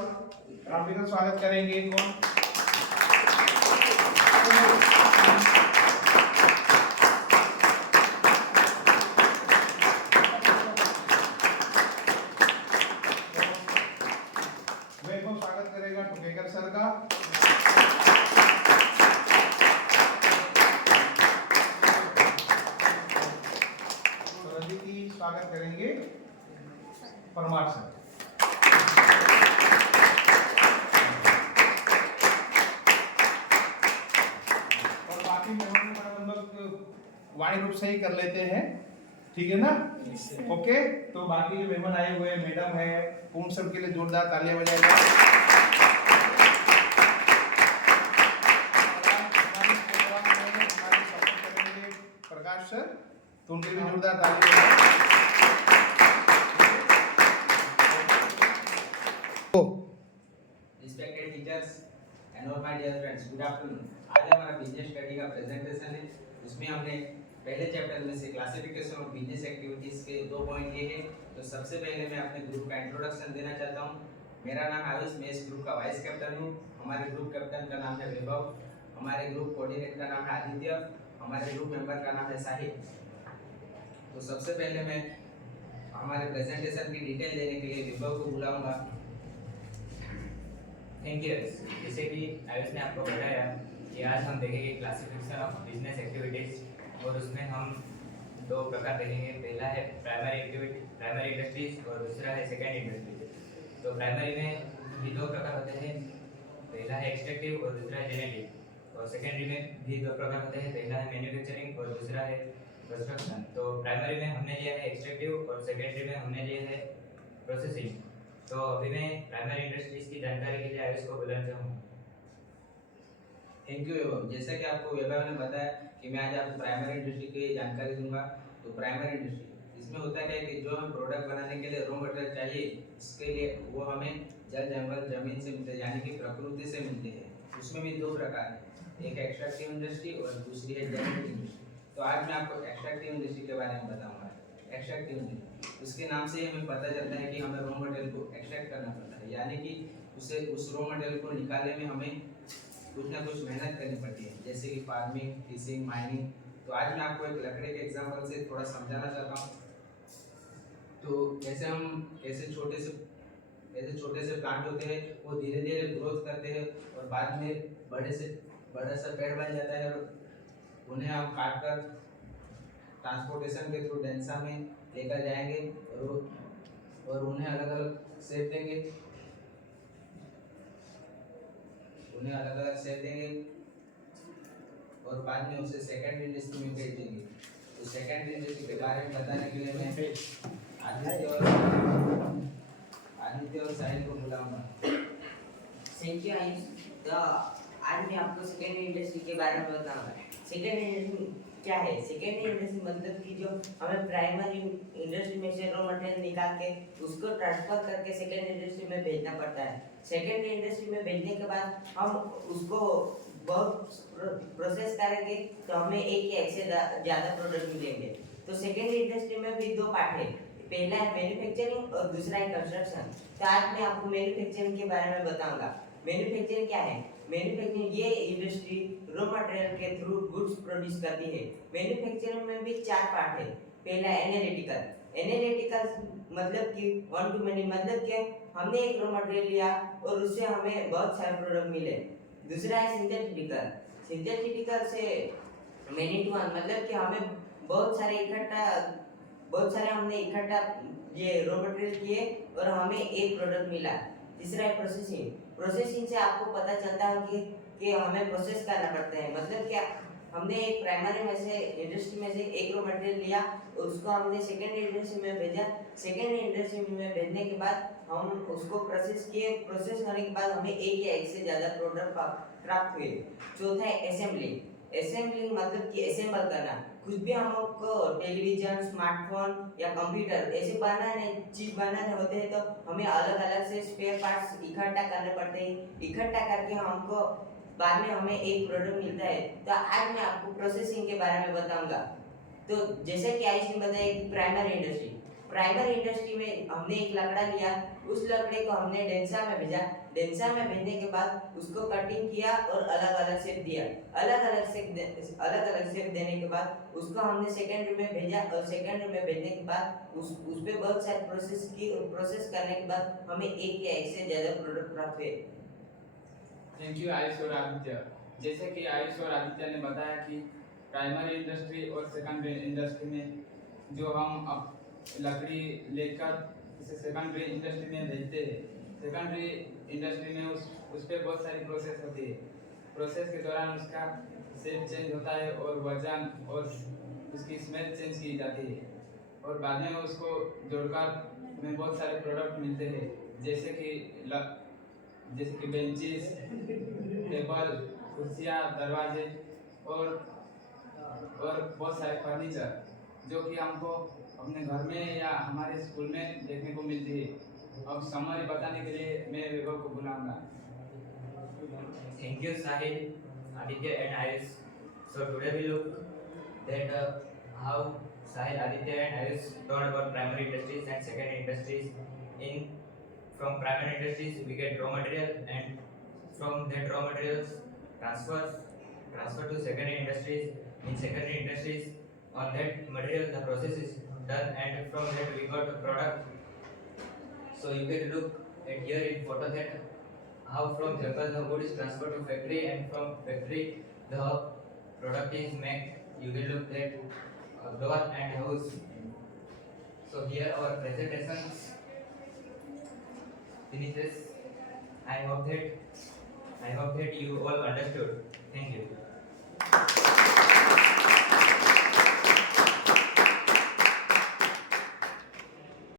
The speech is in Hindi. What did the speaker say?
ऑल। ग्राफिकल स्वागत करेंगे कौन? वैभव स्वागत करेगा टुकेकर सर का। रंजीत स्वागत करेंगे परमार सर। और बाकी मेहमानों का हम लोग वाणी रूप से ही कर लेते हैं, ठीक है ना? ओके, तो बाकी जो मेहमान आए हुए मैडम है, उन सब के लिए जोरदार तालियां बजाएगा। प्रकाश सर, तो उनके लिए जोरदार तालियां। Respected teachers and all my dear friends, good afternoon. आज हमारा बिजनेस स्टडी का प्रेजेंटेशन है। उसमें हमने पहले चैप्टर में से क्लासिफिकेशन ऑफ बिजनेस एक्टिविटीज के 2 पॉइंट लिए हैं। तो सबसे पहले मैं अपने ग्रुप का इंट्रोडक्शन देना चाहता हूँ। मेरा नाम आयुष, मैं इस ग्रुप का वाइस कैप्टन हूँ। हमारे ग्रुप कैप्टन का नाम है वैभव, हमारे ग्रुप कोऑर्डिनेटर का नाम है आदित्य, हमारे ग्रुप मेंबर का नाम है साहिब। तो सबसे पहले मैं हमारे प्रेजेंटेशन की डिटेल देने के लिए वैभव को बुलाऊंगा। Thank you. जैसे कि आयुष ने आपको बताया कि आज हम देखेंगे क्लासिफिकेशन ऑफ बिजनेस एक्टिविटीज, और उसमें हम 2 प्रकार देखेंगे। पहला है प्राइमरी इंडस्ट्रीज और दूसरा है सेकेंड इंडस्ट्रीज। तो प्राइमरी में भी 2 प्रकार होते हैं, पहला है एक्सट्रैक्टिव और दूसरा है जेनेटिक। और सेकेंडरी में भी 2 प्रकार होते हैं, पहला है मैन्युफैक्चरिंग और दूसरा है कंस्ट्रक्शन। तो प्राइमरी में हमने लिया है एक्सट्रैक्टिव और सेकेंडरी में हमने लिया है प्रोसेसिंग। तो अभी मैं प्राइमरी इंडस्ट्रीज की जानकारी के लिए आयुष को बुलाना चाहूँगा। थैंक यू वैभव। जैसा कि आपको वैभव ने बताया कि मैं आज आपको प्राइमरी इंडस्ट्री की जानकारी दूंगा। तो प्राइमरी इंडस्ट्री इसमें होता क्या है कि जो हमें प्रोडक्ट बनाने के लिए रॉ मटेरियल चाहिए, इसके लिए वो हमें जल जंगल जमीन से मिलते हैं, यानी कि प्रकृति से मिलते हैं। उसमें भी 2 प्रकार हैं, एक एक्सट्रैक्टिव इंडस्ट्री और दूसरी है जेनेटिक इंडस्ट्री। तो आज मैं आपको एक्सट्रैक्टिव इंडस्ट्री के बारे में बताऊंगा। एक्सट्रैक्टिव इंडस्ट्री, उसके नाम से ही हमें पता चलता है कि हमें रॉ मटेरियल को एक्सट्रैक्ट करना पड़ता है, यानी कि उस रॉ मटेरियल को निकालने में हमें कुछ ना कुछ मेहनत करनी पड़ती है, जैसे कि फार्मिंग, फिशिंग, माइनिंग। तो आज मैं आपको एक लकड़ी के एग्जांपल से थोड़ा समझाना चाहता हूँ। तो ऐसे छोटे से प्लांट होते हैं, वो धीरे धीरे ग्रोथ करते हैं और बाद में बड़ा सा पेड़ बन जाता है, और उन्हें हम काट कर ट्रांसपोर्टेशन के थ्रू डेंसा में लेकर जाएंगे और उन्हें अलग अलग शेप देंगे और बाद में उसे सेकंड इंडस्ट्री में भेज देंगे। तो सेकंड इंडस्ट्री के बारे में बताने के लिए मैं आदित्य और साहिल को बुलाऊंगा। Thank you Ayush. तो आज मैं आपको सेकेंड इंडस्ट्री के बारे में बताऊंगा। सेकेंड इंडस्ट्री क्या है? सेकेंड इंडस्ट्री मतलब कि जो हमें प्राइमरी इंडस्ट्री में से रॉ मटेरियल निकाल के उसको ट्रांसफर करके सेकेंड इंडस्ट्री में भेजना पड़ता है। सेकेंड इंडस्ट्री में भेजने के बाद हम उसको बहुत प्रोसेस करेंगे तो हमें एक या एक से ज़्यादा प्रोडक्ट मिलेंगे। तो सेकेंड इंडस्ट्री में भी 2 पार्ट है, पहला है मैन्युफैक्चरिंग और दूसरा है कंस्ट्रक्शन। तो आज मैं आपको मैन्युफैक्चरिंग के बारे में बताऊंगा। मैन्युफैक्चरिंग क्या है? मैन्युफैक्चरिंग ये इंडस्ट्री रॉ मटेरियल के थ्रू गुड्स प्रोड्यूस करती है। मैन्युफैक्चरिंग में भी 4 पार्ट है। पहला एनालिटिकल मतलब कि 1 to many, मतलब कि हमने एक रॉ मटेरियल लिया और उससे हमें बहुत सारे प्रोडक्ट मिले। दूसरा है सिंथेटिकल से many to one, मतलब कि हमें बहुत सारे हमने इकट्ठा ये रॉ मटेरियल किए और हमें एक प्रोडक्ट मिला। तीसरा है प्रोसेसिंग से आपको पता चलता है कि हमें प्रोसेस करना पड़ता है, मतलब क्या हमने एक प्राइमरी में से इंडस्ट्री में से एक रॉ मटेरियल लिया और उसको हमने सेकेंड इंडस्ट्री में भेजा। सेकेंड इंडस्ट्री में भेजने के बाद हम उसको प्रोसेस होने के बाद हमें एक या एक से ज़्यादा प्रोडक्ट प्राप्त हुए। चौथा है असेंबलिंग मतलब कि असेंबल करना। कुछ भी हमको टेलीविजन, स्मार्टफोन या कंप्यूटर ऐसे चीज बनाने होते हैं तो हमें अलग अलग से स्पेयर पार्ट्स इकट्ठा करने पड़ते हैं। इकट्ठा करके हमको बाद में हमें एक प्रोडक्ट मिलता है। तो आज मैं आपको प्रोसेसिंग के बारे में बताऊंगा। तो जैसे कि आयुष ने बताया कि प्राइमरी इंडस्ट्री में हमने एक लकड़ा लिया, उस लकड़े को हमने डेंसा में भेजा, डेंसा में भेजने के बाद उसको कटिंग किया और अलग अलग शेप दिया, अलग अलग शेप देने के बाद उसको हमने सेकेंडरी में भेजा और सेकेंडरी में भेजने के बाद उस पे बहुत सारे प्रोसेस करने के बाद हमें एक या एक से ज्यादा प्रोडक्ट प्राप्त हुए। थैंक यू आयुष और आदित्य। जैसे कि आयुष और आदित्य ने बताया कि प्राइमरी इंडस्ट्री और सेकेंडरी इंडस्ट्री में जो हम अब लकड़ी लेकर इसे सेकेंडरी इंडस्ट्री में भेजते हैं, सेकेंडरी इंडस्ट्री में उस पर बहुत सारी प्रोसेस होती है। प्रोसेस के दौरान उसका शेप चेंज होता है और वजन और उसकी स्मेल चेंज की जाती है और बाद में उसको जोड़कर हमें बहुत सारे प्रोडक्ट मिलते हैं, जैसे कि बेंचेस, टेबल, कुर्सियाँ, दरवाजे और बहुत सारे फर्नीचर जो कि हमको अपने घर में या हमारे स्कूल में देखने को मिलती है। अब समरी बताने के लिए मैं विभव को बुलाऊंगा। Thank you, Sahil, Aditya, and Ayush. So today we look that how Sahil, Aditya, and Ayush learn about primary industries and secondary industries. From primary industries we get raw material, and from that raw materials transfer to secondary industries. In secondary industries, on that material the process is done, and from that we got a product. So you can look at here in photo that how from jungle the wood is transferred to factory, and from factory the product is made. You can look at door and house. So here our presentation finishes. I hope that you all understood. Thank you.